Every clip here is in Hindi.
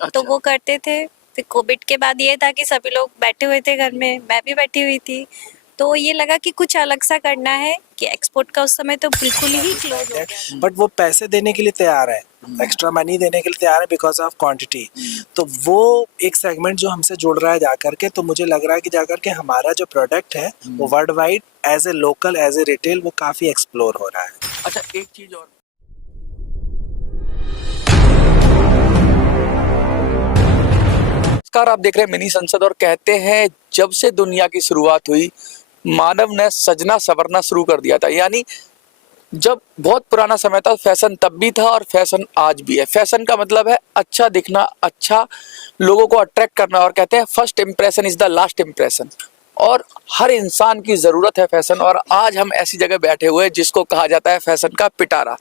तो अच्छा। वो करते थे। फिर कोविड के बाद ये था कि सभी लोग बैठे हुए थे घर में, मैं भी बैठी हुई थी। तो ये लगा कि कुछ अलग सा करना है कि एक्सपोर्ट का उस समय तो बिल्कुल ही क्लोज हो गया था। बट वो पैसे देने के लिए तैयार है, एक्स्ट्रा मनी देने के लिए तैयार है बिकॉज ऑफ क्वांटिटी। तो वो एक सेगमेंट जो हमसे जुड़ रहा है जाकर के, तो मुझे लग रहा है कि जाकर के हमारा जो प्रोडक्ट है वो world wide as a local as a retail वो काफ़ी एक्सप्लोर हो रहा है। अच्छा, एक चीज और, नमस्कार, आप देख रहे हैं मिनी संसद और कहते हैं जब से दुनिया की शुरुआत हुई मानव ने सजना संवरना शुरू कर दिया था। यानी जब बहुत पुराना समय था फैशन तब भी था और फैशन आज भी है। फैशन का मतलब है अच्छा दिखना, अच्छा लोगों को अट्रैक्ट करना, और कहते हैं first impression is the last impression. और हर इंसान की ज़रूरत है फैशन। और आज हम ऐसी जगह बैठे हुए हैं जिसको कहा जाता है फैशन का पिटारा।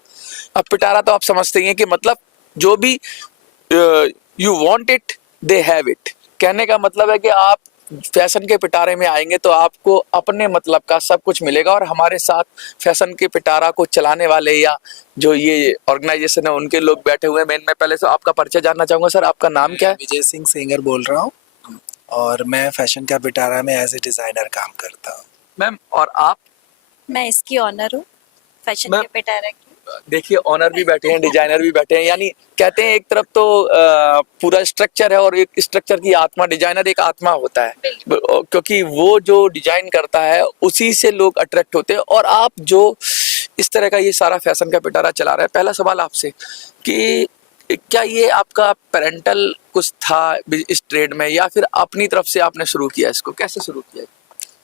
अब पिटारा तो आप समझते ही हैं कि मतलब जो भी you want it they have it. कहने का मतलब है कि आप फैशन के पिटारे में आएंगे तो आपको अपने मतलब का सब कुछ मिलेगा। और हमारे साथ फैशन के पिटारा को चलाने वाले या जो ये ऑर्गेनाइजेशन है उनके लोग बैठे हुए हैं। मैं पहले से आपका परिचय जानना चाहूंगा। सर, आपका नाम क्या है? विजय सिंह सिंगर बोल रहा हूँ और मैं फैशन का पिटारा में एज ए डिज़ाइनर काम करता हूँ। मैम, और आप? मैं इसकी ऑनर हूँ, फैशन मैम, के पिटारा की। देखिए, ऑनर भी बैठे हैं, डिजाइनर भी बैठे हैं। यानी कहते हैं एक तरफ तो पूरा स्ट्रक्चर है और एक स्ट्रक्चर की आत्मा, डिजाइनर एक आत्मा होता है। क्योंकि वो जो डिजाइन करता है उसी से लोग अट्रैक्ट होते हैं। और आप जो इस तरह का ये सारा फैशन का पिटारा चला रहे हैं, पहला सवाल आपसे कि क्या ये आपका पेरेंटल कुछ था इस ट्रेड में, या फिर अपनी तरफ से आपने शुरू किया? इसको कैसे शुरू किया?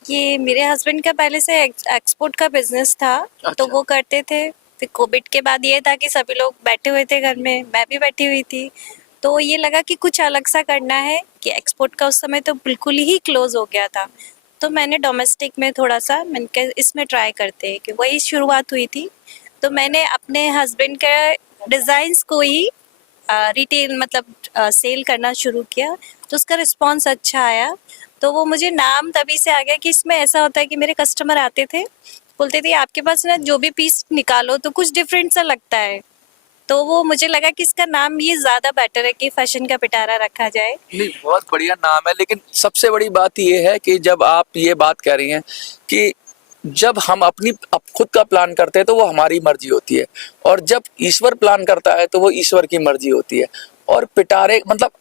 ये मेरे हस्बैंड का पहले से एक्सपोर्ट का बिजनेस था। अच्छा। तो वो करते थे। फिर कोविड के बाद ये था कि सभी लोग बैठे हुए थे घर में, मैं भी बैठी हुई थी। तो ये लगा कि कुछ अलग सा करना है कि एक्सपोर्ट का उस समय तो बिल्कुल ही क्लोज हो गया था। तो मैंने डोमेस्टिक में थोड़ा सा मैंने कहा इसमें ट्राई करते हैं, कि वही शुरुआत हुई थी। तो मैंने अपने हस्बैंड के डिज़ाइंस को ही रिटेल मतलब सेल करना शुरू किया। तो उसका रिस्पॉन्स अच्छा आया। तो वो मुझे नाम तभी से आ गया कि इसमें ऐसा होता है कि मेरे कस्टमर आते थे, बोलते थे आपके पास ना जो भी पीस निकालो तो कुछ डिफरेंट सा लगता है। तो वो मुझे लगा कि इसका नाम ये ज़्यादा बेटर है कि फैशन का पिटारा रखा जाए। नहीं, बहुत बढ़िया नाम है। लेकिन सबसे बड़ी बात ये है कि जब आप ये बात कह रही हैं कि जब हम अपनी खुद का प्लान करते हैं तो वो हमारी मर्जी होती है, और जब ईश्वर प्लान करता है तो वो ईश्वर की मर्जी होती है। और पिटारे मतलब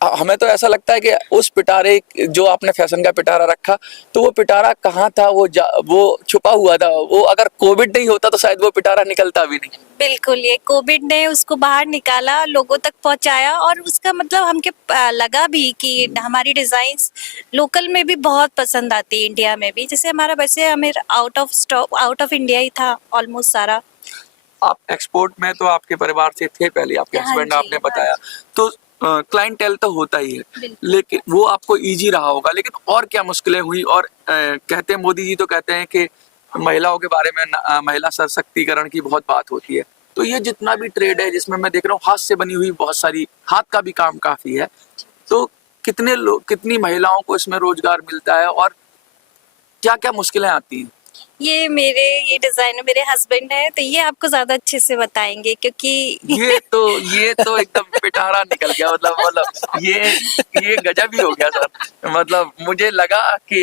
हमें तो ऐसा लगता है कि उस पिटारे जो आपने फैशन का पिटारा रखा, तो वो पिटारा कहाँ था? वो छुपा हुआ था। वो अगर कोविड नहीं होता तो शायद वो पिटारा निकलता भी नहीं। बिल्कुल, ये कोविड ने उसको बाहर निकाला, लोगों तक पहुंचाया। और उसका मतलब हमके लगा भी कि हमारी डिज़ाइंस लोकल में भी बहुत पसंद आती है, इंडिया में भी। जैसे हमारा वैसे हमें आउट ऑफ इंडिया ही था ऑलमोस्ट सारा। आप एक्सपोर्ट में तो आपके परिवार से थे पहले, आपके हाँ हस्बैंड, जी, आपने हाँ बताया। जी। तो क्लाइंटेल तो होता ही है, बिल्कुल। लेकिन वो आपको इजी रहा होगा। लेकिन और क्या मुश्किलें हुई? और कहते हैं, मोदी जी तो कहते हैं कि महिलाओं के बारे में महिला सशक्तिकरण की बहुत बात होती है। तो ये जितना भी ट्रेड है जिसमें मैं देख रहा हूँ हाथ से बनी हुई बहुत सारी, हाथ का भी काम काफी है, तो कितने लोग, कितनी महिलाओं को इसमें रोजगार मिलता है और क्या क्या मुश्किलें आती हैं? ये डिजाइनर मेरे हस्बैंड है, तो ये आपको ज्यादा अच्छे से बताएंगे क्योंकि ये तो एकदम पिटारा निकल गया। मतलब ये गजब ही हो गया सर। मतलब मुझे लगा कि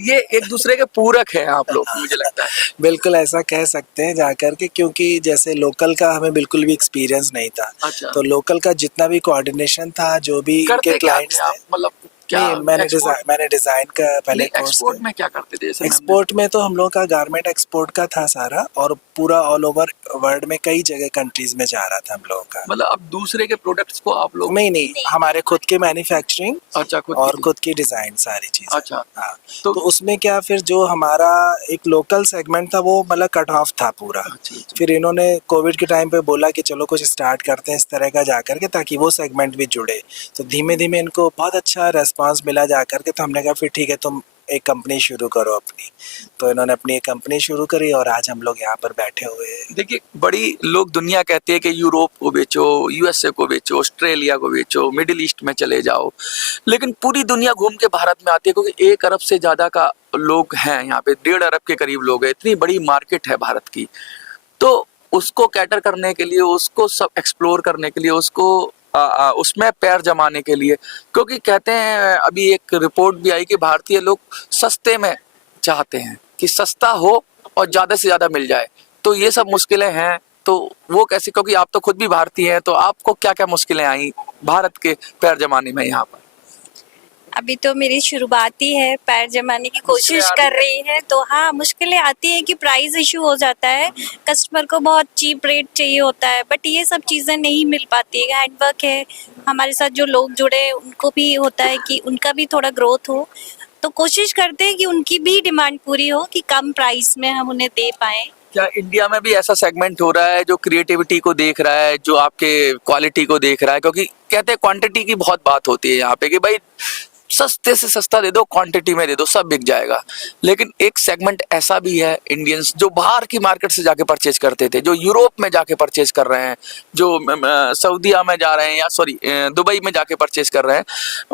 ये एक दूसरे के पूरक हैं आप लोग, मुझे लगता है। बिल्कुल ऐसा कह सकते हैं जाकर के, क्योंकि जैसे लोकल का हमें बिल्कुल भी एक्सपीरियंस नहीं था। अच्छा। तो लोकल का जितना भी कोऑर्डिनेशन था, जो भी इनके करते क्या थे क्लाइंट्स थे। आप? मतलब क्या नहीं, एक्सपोर्ट? मैंने डिज़ाइन का पहले नहीं, कोर्स एक्सपोर्ट किया। में क्या करते थे जैसे मैम ने? एक्सपोर्ट में तो हम लोग का गारमेंट एक्सपोर्ट का था सारा, और पूरा ऑल ओवर वर्ल्ड में कई जगह कंट्रीज में जा रहा था हम लोगों का। मतलब अब दूसरे के प्रोडक्ट्स को आप लोग? नहीं, हमारे खुद के मैन्युफैक्चरिंग अच्छा, खुद और की? खुद की डिज़ाइन सारी चीज़ें। अच्छा। हाँ, तो तो उसमें क्या फिर जो हमारा एक लोकल सेगमेंट था वो मतलब कट ऑफ था पूरा। अच्छा, अच्छा। फिर इन्होंने कोविड के टाइम पे बोला कि चलो कुछ स्टार्ट करते हैं इस तरह का जाकर के, ताकि वो सेगमेंट भी जुड़े। तो धीमे धीमे इनको बहुत अच्छा रेस्पॉन्स मिला जाकर के, तो हमने कहा फिर ठीक है तुम एक कंपनी शुरू करो अपनी। तो इन्होंने अपनी एक कंपनी शुरू करी और आज हम लोग यहाँ पर बैठे हुए हैं। देखिए, बड़ी लोग दुनिया कहती है कि यूरोप को बेचो, यूएसए को बेचो, ऑस्ट्रेलिया को बेचो, मिडिल ईस्ट में चले जाओ। लेकिन पूरी दुनिया घूम के भारत में आती है, क्योंकि 1 अरब से ज़्यादा का लोग हैं यहाँ पे, 1.5 अरब के करीब लोग हैं। इतनी बड़ी मार्केट है भारत की। तो उसको कैटर करने के लिए, उसको सब एक्सप्लोर करने के लिए, उसको उसमें पैर जमाने के लिए, क्योंकि कहते हैं अभी एक रिपोर्ट भी आई कि भारतीय लोग सस्ते में चाहते हैं कि सस्ता हो और ज़्यादा से ज़्यादा मिल जाए। तो ये सब मुश्किलें हैं, तो वो कैसे, क्योंकि आप तो खुद भी भारतीय हैं, तो आपको क्या क्या मुश्किलें आई भारत के पैर जमाने में यहाँ पर? अभी तो मेरी शुरुआत ही है, पैर जमाने की कोशिश आ कर रही है, तो हाँ मुश्किलें आती है कि प्राइस इशू हो जाता है, कस्टमर को बहुत चीप रेट चाहिए होता है, बट ये सब चीज़ें नहीं मिल पाती है। हैंडवर्क है, हमारे साथ जो लोग जुड़े हैं उनको भी होता है कि उनका भी थोड़ा ग्रोथ हो, तो कोशिश करते हैं कि उनकी भी डिमांड पूरी हो कि कम प्राइस में हम उन्हें दे पाएँ। क्या इंडिया में भी ऐसा सेगमेंट हो रहा है जो क्रिएटिविटी को देख रहा है, जो आपके क्वालिटी को देख रहा है? क्योंकि कहते हैं क्वांटिटी की बहुत बात होती है यहाँ पे कि भाई सस्ते से सस्ता दे दो, क्वांटिटी में दे दो, सब बिक जाएगा। लेकिन एक सेगमेंट ऐसा भी है इंडियंस जो बाहर की मार्केट से जाके परचेज करते थे, जो यूरोप में जाके परचेज कर रहे हैं, जो सऊदीया में जा रहे हैं, या सॉरी दुबई में जाके परचेज कर रहे हैं,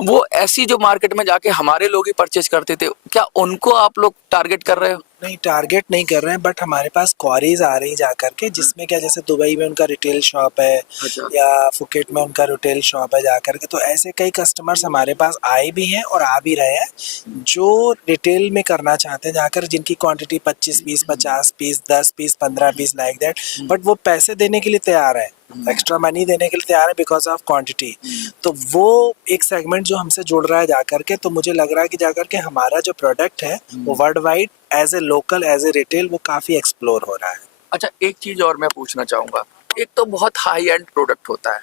वो ऐसी जो मार्केट में जाके हमारे लोग ही परचेज करते थे, क्या उनको आप लोग टारगेट कर रहे हो? नहीं, टारगेट नहीं कर रहे हैं, बट हमारे पास क्वारीज आ रही जा करके, जिसमें क्या जैसे दुबई में उनका रिटेल शॉप है अच्छा। या फुकेट में उनका रिटेल शॉप है जा करके, तो ऐसे कई कस्टमर्स हमारे पास आए भी हैं और आ भी रहे हैं जो रिटेल में करना चाहते हैं जाकर, जिनकी quantity 25 piece, 50 piece, 10 piece, 15 piece, like that, but वो पैसे देने के लिए तैयार है, एक्स्ट्रा मनी देने के लिए तैयार है बिकॉज ऑफ क्वांटिटी। तो वो एक सेगमेंट जो हमसे जुड़ रहा है जाकर के, तो मुझे लग रहा है कि जाकर के हमारा जो प्रोडक्ट है वो world wide as a local, as a retail, वो काफ़ी एक्सप्लोर हो रहा है। अच्छा, एक चीज और मैं पूछना चाहूंगा। एक तो बहुत हाई एंड प्रोडक्ट होता है,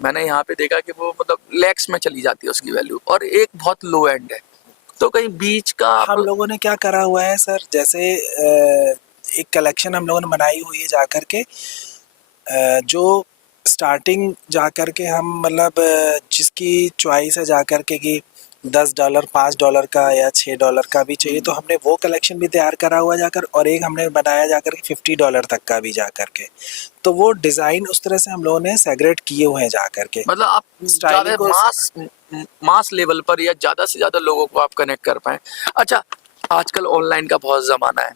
मैंने यहाँ पे देखा कि वो मतलब लैक्स में चली जाती है उसकी वैल्यू, और एक बहुत लो एंड है, तो कहीं बीच का हम लोगों ने क्या करा हुआ है सर, जैसे एक कलेक्शन हम लोगों ने बनाई हुई है जाकर के, जो स्टार्टिंग जाकर के हम मतलब जिसकी चॉइस है जाकर के कि $10, $5 का या $6 का भी चाहिए, तो हमने वो कलेक्शन भी तैयार करा हुआ जाकर, और एक हमने बनाया जाकर के $50 तक का भी जाकर के। तो वो डिज़ाइन उस तरह से हम लोगों ने सेग्रेट किए हुए हैं जाकर के। मतलब आप स्टाइलिंग ज्यादा को मास लेवल पर या ज्यादा से ज्यादा लोगों को आप कनेक्ट कर पाए। अच्छा, आजकल ऑनलाइन का बहुत जमाना है,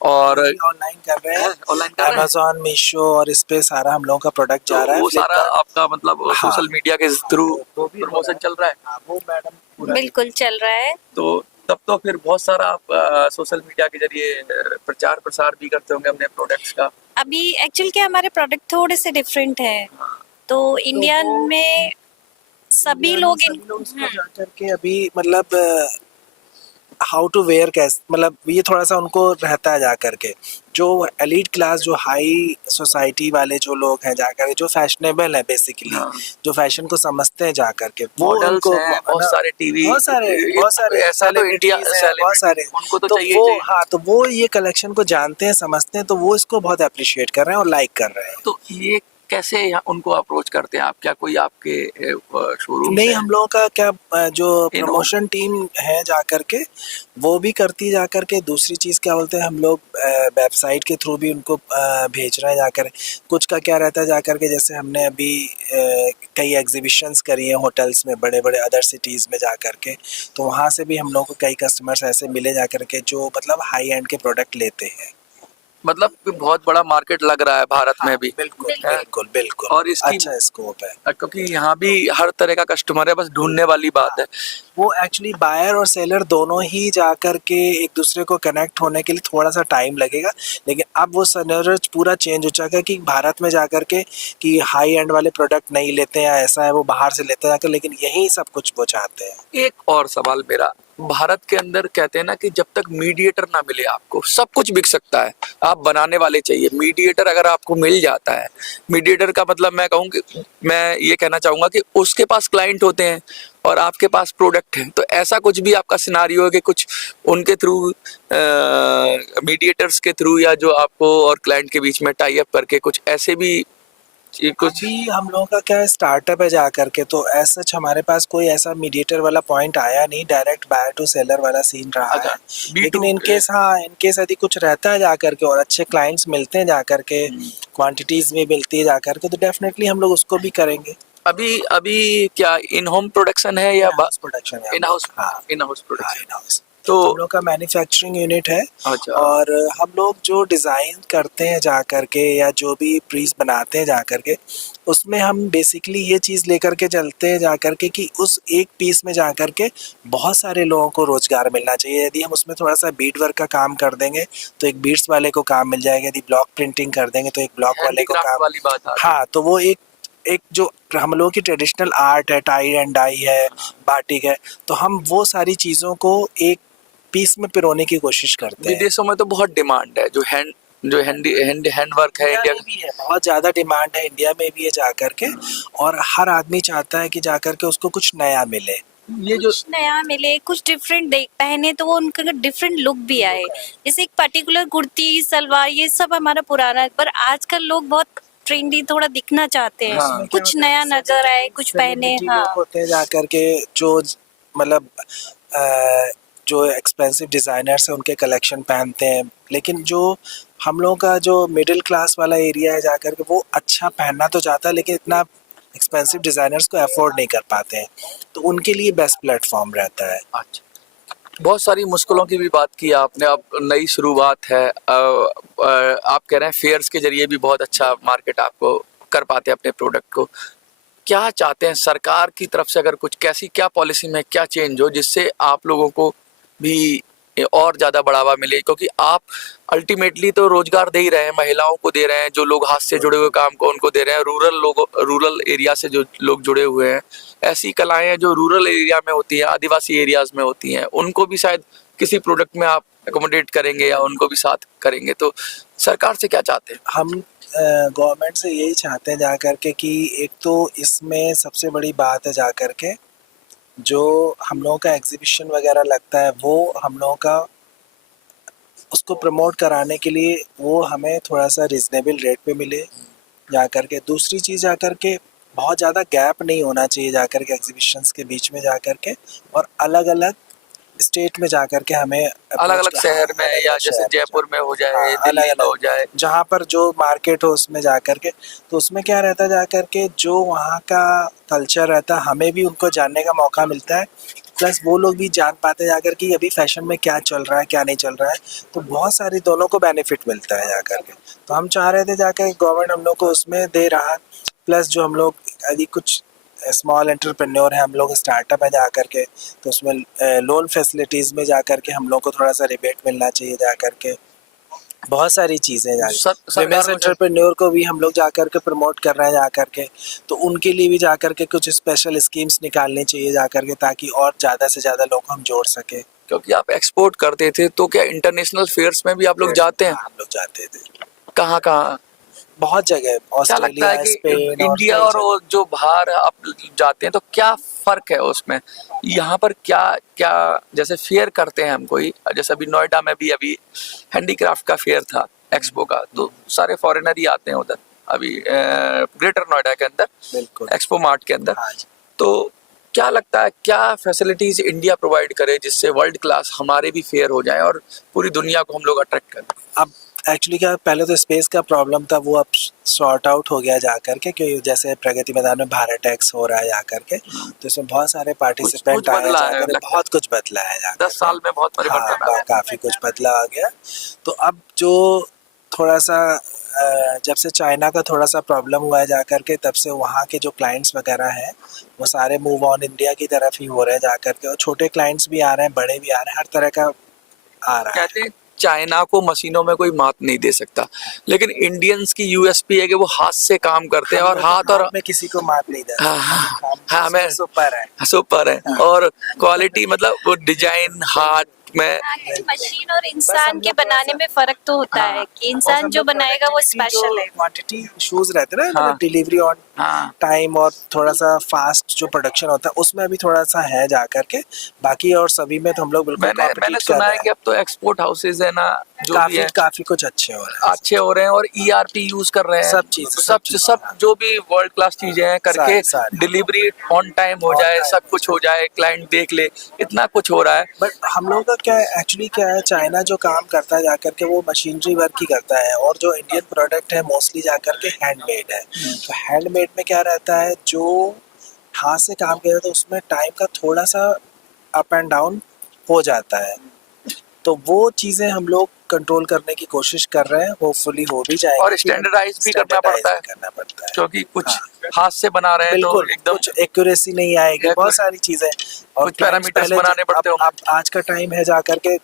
और ऑनलाइन कर रहे हैं, ऑनलाइन कर रहे हैं, अमेजोन, मीशो, और इस पे सारा हम लोगों का प्रोडक्ट जा रहा है। वो सारा Flipkart, आपका मतलब हाँ, सोशल मीडिया के थ्रू वो भी प्रमोशन चल रहा है? हाँ, वो मैडम पूरा बिल्कुल चल रहा है। तो तब तो फिर बहुत सारा आप सोशल मीडिया के जरिए प्रचार प्रसार भी करते होंगे अपने प्रोडक्ट्स का। अभी एक्चुअल क्या हमारे प्रोडक्ट थोड़े से डिफरेंट है, तो इंडिया में सभी लोग उसको जाकर के अभी मतलब हाउ टू वेयर कैसे, मतलब ये थोड़ा सा उनको रहता है जाकर के, जो एलीट क्लास, जो हाई सोसाइटी वाले जो लोग हैं जाकर के, जो फैशनेबल है बेसिकली, हाँ। जो फैशन को समझते हैं जाकर के, वो मॉडल्स उनको हैं, बहुत सारे टीवी, बहुत सारे ऐसा तो इंडिया celebrities हैं, बहुत सारे, उनको तो तो चाहिए वो चाहिए। हाँ, तो वो ये कलेक्शन को जानते हैं, समझते हैं, तो वो इसको बहुत अप्रिशिएट कर रहे हैं और लाइक कर रहे हैं। तो ये कैसे उनको अप्रोच करते हैं आप? क्या कोई आपके शोरूम नहीं, हम लोगों का क्या जो इन प्रमोशन टीम है जाकर के, वो भी करती जाकर के। दूसरी चीज़ क्या बोलते हैं, हम लोग वेबसाइट के थ्रू भी उनको भेज रहे हैं जाकर। कुछ का क्या रहता है जाकर के, जैसे हमने अभी कई एग्जीबिशंस करी हैं होटल्स में, बड़े बड़े अदर सिटीज़ में जाकर के, तो वहाँ से भी हम लोगों को कई कस्टमर्स ऐसे मिले जाकर के जो मतलब हाई एंड के प्रोडक्ट लेते हैं। मतलब बहुत बड़ा मार्केट लग रहा है भारत में भी। बिल्कुल है? बिल्कुल बिल्कुल, और इसकी अच्छा स्कोप है, क्योंकि यहाँ भी हर तरह का कस्टमर है, बस ढूंढने वाली बात है। वो एक्चुअली बायर और सेलर दोनों ही जाकर के एक दूसरे को कनेक्ट होने के लिए थोड़ा सा टाइम लगेगा, लेकिन अब वो सिनेरियो पूरा चेंज हो चुका है कि भारत में जाकर के कि हाई एंड वाले प्रोडक्ट नहीं लेते हैं, ऐसा है, वो बाहर से लेते हैं जाकर, लेकिन यही सब कुछ वो चाहते हैं। एक और सवाल मेरा, भारत के अंदर कहते हैं ना कि जब तक मीडिएटर ना मिले आपको सब कुछ बिक सकता है, आप बनाने वाले चाहिए। मीडिएटर अगर आपको मिल जाता है, मीडिएटर का मतलब मैं कहूँ कि मैं ये कहना चाहूँगा कि उसके पास क्लाइंट होते हैं और आपके पास प्रोडक्ट है, तो ऐसा कुछ भी आपका सिनारियो है कि कुछ उनके थ्रू मीडिएटर्स के थ्रू, या जो आपको और क्लाइंट के बीच में टाई अप करके कुछ ऐसे भी कुछ? अभी हम लोगों का क्या स्टार्टअप है जाकर के, तो ऐसा हमारे पास कोई ऐसा मीडिएटर वाला पॉइंट आया नहीं, डायरेक्ट बायर टू सेलर वाला सीन रहा है। लेकिन इनकेस हाँ, इनकेस यदि कुछ रहता है जाकर के और अच्छे क्लाइंट्स मिलते हैं जाकर के, क्वांटिटीज भी मिलती है जाकर के, तो डेफिनेटली हम लोग उसको भी करेंगे। अभी अभी क्या इन होम प्रोडक्शन है या प्रोडक्शन है, इन हाउस? हाँ, in house production. In house. तो हम लोग का मैन्युफैक्चरिंग यूनिट है। अच्छा। और हम लोग जो डिज़ाइन करते हैं जा कर के या जो भी पीस बनाते हैं जा कर के, उसमें हम बेसिकली ये चीज़ लेकर के चलते हैं जा कर के कि उस एक पीस में जा कर के बहुत सारे लोगों को रोज़गार मिलना चाहिए। यदि हम उसमें थोड़ा सा बीड वर्क का काम कर देंगे तो एक बीड्स वाले को काम मिल जाएगा, यदि ब्लॉक प्रिंटिंग कर देंगे तो एक ब्लॉक वाले को हैंडीक्राफ्ट काम। वाली बात आ गई। हाँ, तो वो एक एक जो हम लोगों की ट्रेडिशनल आर्ट है, टाई एंड डाई है, बाटिक है, तो हम वो सारी चीज़ों को एक पीस में पिरोने की कोशिश करते हैं। विदेशों में तो बहुत डिमांड है, जो हैंड वर्क है इंडिया इंडिया में भी है, बहुत ज़्यादा डिमांड है, इंडिया में भी है जा कर के। और हर आदमी चाहता है कि जा कर के उसको कुछ नया मिले। ये जो कुछ नया मिले, कुछ डिफरेंट देख पहने तो वो उनका डिफरेंट लुक भी आए। जैसे एक पर्टिकुलर कुर्ती सलवार ये सब हमारा पुराना है, पर आजकल लोग बहुत ट्रेंडी थोड़ा दिखना चाहते हैं। हाँ। कुछ नया नजर आए, कुछ पहने। सेलिब्रिटी हाँ, लोग होते हैं जा कर के जो मतलब अ, जो एक्सपेंसिव डिज़ाइनर्स हैं उनके कलेक्शन पहनते हैं, लेकिन जो हम लोगों का जो मिडिल क्लास वाला एरिया है जा कर के वो अच्छा पहनना तो चाहता है लेकिन इतना एक्सपेंसिव डिज़ाइनर्स को अफोर्ड नहीं कर पाते हैं, तो उनके लिए बेस्ट प्लेटफॉर्म रहता है। अच्छा, बहुत सारी मुश्किलों की भी बात की आपने। अब नई शुरुआत है, आप कह रहे हैं फेयर्स के जरिए भी बहुत अच्छा मार्केट आपको कर पाते हैं अपने प्रोडक्ट को। क्या चाहते हैं सरकार की तरफ से, अगर कुछ कैसी क्या पॉलिसी में क्या चेंज हो जिससे आप लोगों को भी और ज़्यादा बढ़ावा मिले? क्योंकि आप अल्टीमेटली तो रोजगार दे ही रहे हैं, महिलाओं को दे रहे हैं, जो लोग हाथ से जुड़े हुए काम को उनको दे रहे हैं, रूरल एरिया से जो लोग जुड़े हुए हैं, ऐसी कलाएं हैं जो रूरल एरिया में होती हैं, आदिवासी एरियाज में होती हैं, उनको भी शायद किसी प्रोडक्ट में आप एकोमोडेट करेंगे या उनको भी साथ करेंगे। तो सरकार से क्या चाहते हैं? हम गवर्नमेंट से यही चाहते हैं जा कर के कि एक तो इसमें सबसे बड़ी बात है जा कर के जो हम लोगों का एग्जीबिशन वगैरह लगता है वो हम लोगों का उसको प्रमोट कराने के लिए वो हमें थोड़ा सा रिजनेबल रेट पे मिले जा कर के। दूसरी चीज़ जा कर के बहुत ज़्यादा गैप नहीं होना चाहिए जा कर के एग्जीबिशंस के बीच में जा कर के, और अलग अलग स्टेट में जा कर के हमें अलग अलग शहर में, या जैसे जयपुर में हो जाए, दिल्ली में हो जाए, जहाँ पर जो मार्केट हो उसमें जा कर के, तो उसमें क्या रहता है जा कर के जो वहाँ का कल्चर रहता है हमें भी उनको जानने का मौका मिलता है, प्लस वो लोग भी जान पाते हैं जाकर कि अभी फैशन में क्या चल रहा है क्या नहीं चल रहा है, तो बहुत सारी दोनों को बेनिफिट मिलता है जाकर के। तो हम चाह रहे थे जाकर गवर्नमेंट हम लोग को उसमें दे रहा है, प्लस जो हम लोग यदि कुछ स्मॉल एंटरप्रेन्योर है, हम लोग स्टार्टअप है जा कर के, तो उसमें लोन फैसिलिटीज़ में जा कर के हम लोग को थोड़ा सा रिबेट मिलना चाहिए जा कर के। बहुत सारी चीज़ें जा सरकार विमेंस को एंटरप्रेन्योर को भी हम लोग जा कर के प्रमोट कर रहे हैं जा कर के, तो उनके लिए भी जा कर के कुछ स्पेशल स्कीम्स निकालनी चाहिए जा कर के ताकि और ज़्यादा से ज़्यादा लोग हम जोड़ सके। क्योंकि आप एक्सपोर्ट करते थे, तो क्या इंटरनेशनल फेयर्स में भी आप लोग जाते हैं? हाँ, हम लोग जाते थे कहाँ कहाँ? बहुत जगह, क्या लगता है ऑस्ट्रेलिया, कि स्पेन इंडिया और वो जो बाहर आप जाते हैं तो क्या फर्क है उसमें? यहाँ पर क्या क्या जैसे फेयर करते हैं हम कोई, जैसे अभी नोएडा में भी अभी हैंडीक्राफ्ट का फेयर था, एक्सपो का, तो सारे फॉरेनर ही आते हैं उधर अभी ग्रेटर नोएडा के अंदर, बिल्कुल। एक्सपो मार्ट के अंदर। हाँ जी। तो क्या लगता है क्या फैसिलिटीज इंडिया प्रोवाइड करे जिससे वर्ल्ड क्लास हमारे भी फेयर हो जाए और पूरी दुनिया को हम लोग अट्रैक्ट करें? अब एक्चुअली क्या, पहले तो स्पेस का प्रॉब्लम था, वो अब सॉर्ट आउट हो गया जा कर के, क्योंकि जैसे प्रगति मैदान में भारत एक्स हो रहा है जा कर के, तो इसमें बहुत सारे पार्टिसिपेंट कुछ आए बदला जा है, कर, लगता है। बहुत कुछ बदला है जा 10 साल में बहुत परिवर्तन आ हाँ, गया। काफ़ी कुछ बदला आ गया। तो अब जो थोड़ा सा जब से चाइना का थोड़ा सा प्रॉब्लम हुआ है जा कर के, तब से वहाँ के जो क्लाइंट्स वगैरह हैं वो सारे मूव ऑन इंडिया की तरफ ही हो रहे हैं जा कर के, और छोटे क्लाइंट्स भी आ रहे हैं, बड़े भी आ रहे हैं, हर तरह का आ रहा है। कहते हैं चाइना को मशीनों में कोई मात नहीं दे सकता, लेकिन इंडियंस की यूएसपी है कि वो हाथ से काम करते हैं और हाथ और में किसी को मात नहीं दे हाँ हाँ हाँ, हमें सुपर है। सुपर है, और क्वालिटी मतलब वो डिजाइन हाथ में। मशीन और इंसान के बनाने में फर्क तो होता है कि इंसान जो बनाएगा वो स्पेशल है। क्वांटिटी इश्यूज रहते हैं ना, हाँ। मतलब डिलीवरी ऑन हाँ, टाइम और थोड़ा सा फास्ट जो प्रोडक्शन होता है उसमें अभी थोड़ा सा है जा करके, बाकी और सभी में तो हम लोग बिल्कुल मैंने कॉम्पिटिट कर सुना रहे है कि हैं। अब तो एक्सपोर्ट हाउसेज है ना, जो भी काफी है काफी कुछ अच्छे हो रहे हैं, अच्छे हो रहे हैं और ईआरपी यूज कर रहे हैं, सब चीज़, सब जो भी वर्ल्ड क्लास चीजें हैं करके सारी। डिलीवरी ऑन टाइम हो On जाए, time सब कुछ हो जाए, क्लाइंट देख ले, इतना कुछ हो रहा है। बट हम लोग का क्या है एक्चुअली, क्या है, चाइना जो काम करता है जा करके वो मशीनरी वर्क ही करता है, और जो इंडियन प्रोडक्ट है मोस्टली जा करके हैंडमेड है। तो हैंडमेड में क्या रहता है, जो हाथ से काम किया जाता है उसमें टाइम का थोड़ा सा अप एंड डाउन हो जाता है, तो वो चीज़ें हम लोग कंट्रोल करने की कोशिश कर रहे हैं, होपफुली हो भी जाएगी। और स्टैंडर्डाइज भी करना पड़ता है, क्योंकि कुछ हाथ से बना रहे हैं तो बिल्कुल एकदम कुछ एक्यूरेसी नहीं आएगी, बहुत सारी चीजें। और कुछ पैरामीटर्स बनाने पड़ते अब आज का टाइम है जाकर के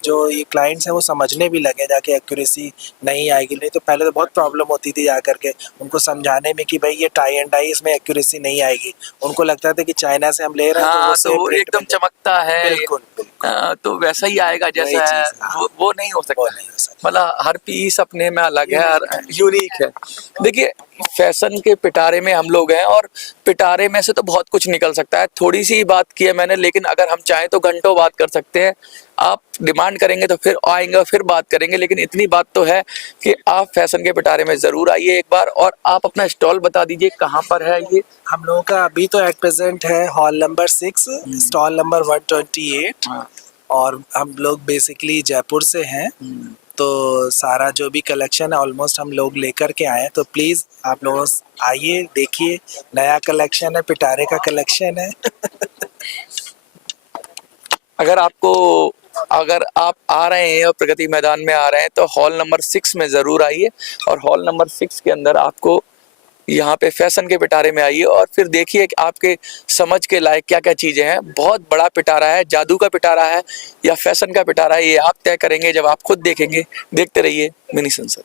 जो ये क्लाइंट्स हैं वो समझने भी लगे जाके एक्यूरेसी नहीं आएगी। नहीं तो पहले तो बहुत प्रॉब्लम होती थी जाकर के उनको समझाने में कि भाई ये टाई एंड डाई इसमें एक्यूरेसी नहीं आएगी। उनको लगता था कि चाइना से हम ले रहे हैं तो हाँ, वो तो सेम वो प्रिंट एकदम मिलेगा। चमकता है, बिल्कुल तो वैसा ही आएगा वही जैसा है, चीज़, हाँ। वो नहीं हो वो सकता। नहीं हो सकता। मतलब हर पीस अपने में अलग है, हर यूनिक है। देखिए, फैशन के पिटारे में हम लोग हैं और पिटारे में से तो बहुत कुछ निकल सकता है। थोड़ी सी बात की है मैंने, लेकिन अगर हम चाहें तो घंटों बात कर सकते हैं। आप डिमांड करेंगे तो फिर आएंगे, फिर बात करेंगे, लेकिन इतनी बात तो है कि आप फैशन के पिटारे में ज़रूर आइए एक बार। और आप अपना स्टॉल बता दीजिए कहाँ पर है ये। हम लोगों का अभी तो एट प्रेजेंट है हॉल नंबर 6, स्टॉल नंबर 128। और हम लोग बेसिकली जयपुर से हैं, तो सारा जो भी कलेक्शन है ऑलमोस्ट हम लोग लेकर के आए हैं। तो प्लीज़ आप लोग आइए, देखिए, नया कलेक्शन है, पिटारे का कलेक्शन है। अगर आप आ रहे हैं और प्रगति मैदान में आ रहे हैं तो हॉल नंबर 6 में ज़रूर आइए। और हॉल नंबर 6 के अंदर आपको यहाँ पे फैशन के पिटारे में आइए और फिर देखिए कि आपके समझ के लायक क्या क्या चीज़ें हैं। बहुत बड़ा पिटारा है, जादू का पिटारा है या फैशन का पिटारा है, ये आप तय करेंगे जब आप खुद देखेंगे। देखते रहिए मिनी संसद।